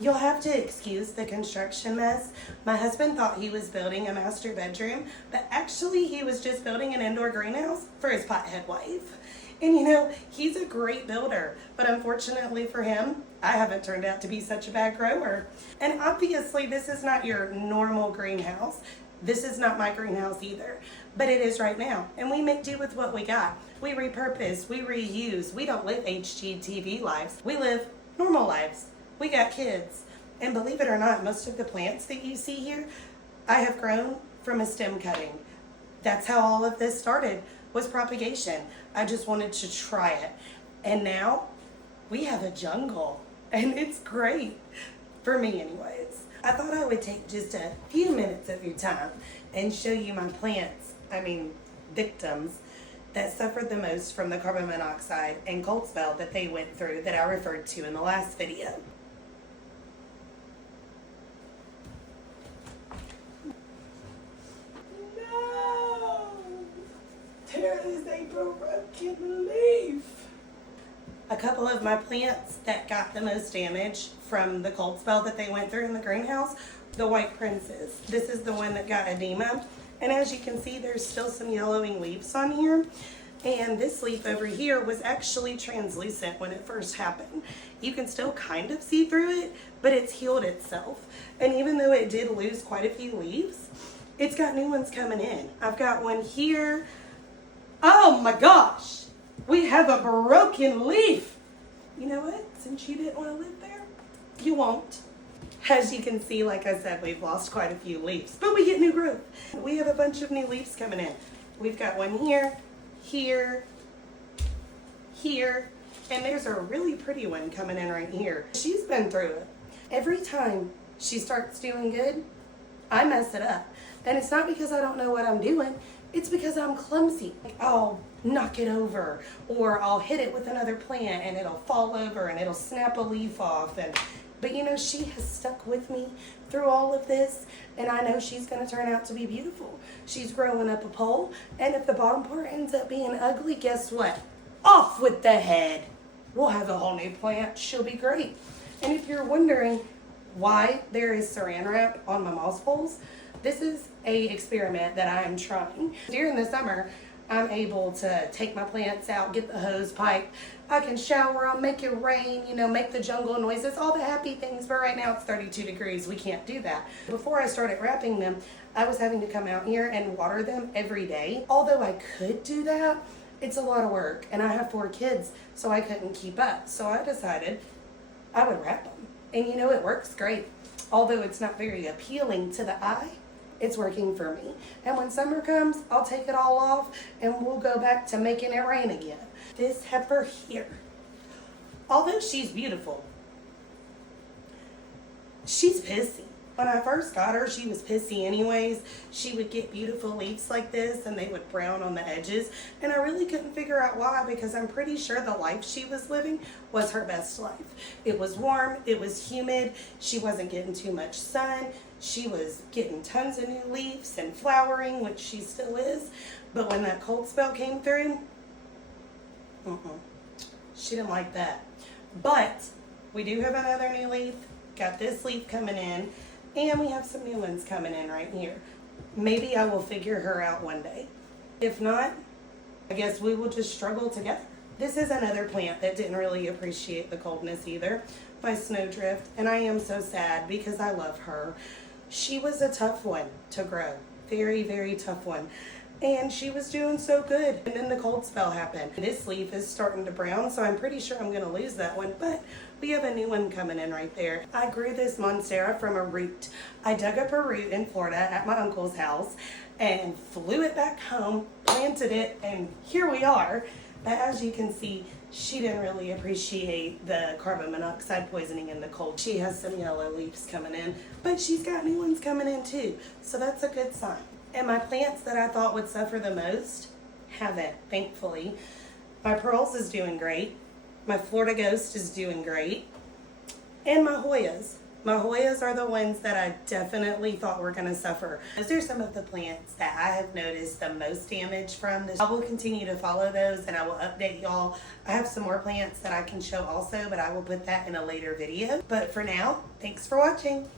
You'll have to excuse the construction mess. My husband thought he was building a master bedroom, but actually he was just building an indoor greenhouse for his pothead wife. And you know, he's a great builder, but unfortunately for him, I haven't turned out to be such a bad grower. And obviously this is not your normal greenhouse. This is not my greenhouse either, but it is right now. And we make do with what we got. We repurpose, we reuse. We don't live HGTV lives. We live normal lives. We got kids. And believe it or not, most of the plants that you see here, I have grown from a stem cutting. That's how all of this started, was propagation. I just wanted to try it. And now we have a jungle, and it's great, for me anyways. I thought I would take just a few minutes of your time and show you my plants, victims, that suffered the most from the carbon monoxide and cold spell that they went through that I referred to in the last video. No! There is a broken leaf! A couple of my plants that got the most damage from the cold spell that they went through in the greenhouse, the white princess. This is the one that got edema. And as you can see, there's still some yellowing leaves on here. And this leaf over here was actually translucent when it first happened. You can still kind of see through it, but it's healed itself. And even though it did lose quite a few leaves, it's got new ones coming in. I've got one here. Oh my gosh, we have a broken leaf. You know what? Since you didn't want to live there, you won't. As you can see, like I said, we've lost quite a few leaves, but we get new growth. We have a bunch of new leaves coming in. We've got one here, here, here, and there's a really pretty one coming in right here. She's been through it. Every time she starts doing good, I mess it up. And it's not because I don't know what I'm doing, it's because I'm clumsy. I'll knock it over, or I'll hit it with another plant and it'll fall over and it'll snap a leaf off. But you know, she has stuck with me through all of this, and I know she's going to turn out to be beautiful. She's growing up a pole, and if the bottom part ends up being ugly, guess what? Off with the head. We'll have a whole new plant. She'll be great. And if you're wondering why there is saran wrap on my moss poles, this is a experiment that I am trying. During the summer, I'm able to take my plants out, get the hose pipe. I can shower them, make it rain, you know, make the jungle noises, all the happy things. But right now it's 32 degrees. We can't do that. Before I started wrapping them, I was having to come out here and water them every day. Although I could do that, it's a lot of work. And I have 4 kids, so I couldn't keep up. So I decided I would wrap them. And you know, it works great. Although it's not very appealing to the eye, it's working for me. And when summer comes, I'll take it all off and we'll go back to making it rain again. This heifer here, although she's beautiful, she's pissy. When I first got her, she was pissy anyways. She would get beautiful leaves like this and they would brown on the edges. And I really couldn't figure out why, because I'm pretty sure the life she was living was her best life. It was warm, it was humid, she wasn't getting too much sun. She was getting tons of new leaves and flowering, which she still is. But when that cold spell came through, she didn't like that. But we do have another new leaf. Got this leaf coming in, and we have some new ones coming in right here. Maybe I will figure her out one day. If not, I guess we will just struggle together. This is another plant that didn't really appreciate the coldness either, my snowdrift, and I am so sad because I love her. She was a tough one to grow, very, very tough one. And she was doing so good. And then the cold spell happened. This leaf is starting to brown, so I'm pretty sure I'm gonna lose that one, but we have a new one coming in right there. I grew this Monstera from a root. I dug up a root in Florida at my uncle's house and flew it back home, planted it, and here we are. But as you can see, she didn't really appreciate the carbon monoxide poisoning in the cold. She has some yellow leaves coming in, but she's got new ones coming in too. So that's a good sign. And my plants that I thought would suffer the most haven't, thankfully. My pearls is doing great. My Florida Ghost is doing great. And my Hoyas. My Hoyas are the ones that I definitely thought were going to suffer. Those are some of the plants that I have noticed the most damage from. I will continue to follow those and I will update y'all. I have some more plants that I can show also, but I will put that in a later video. But for now, thanks for watching.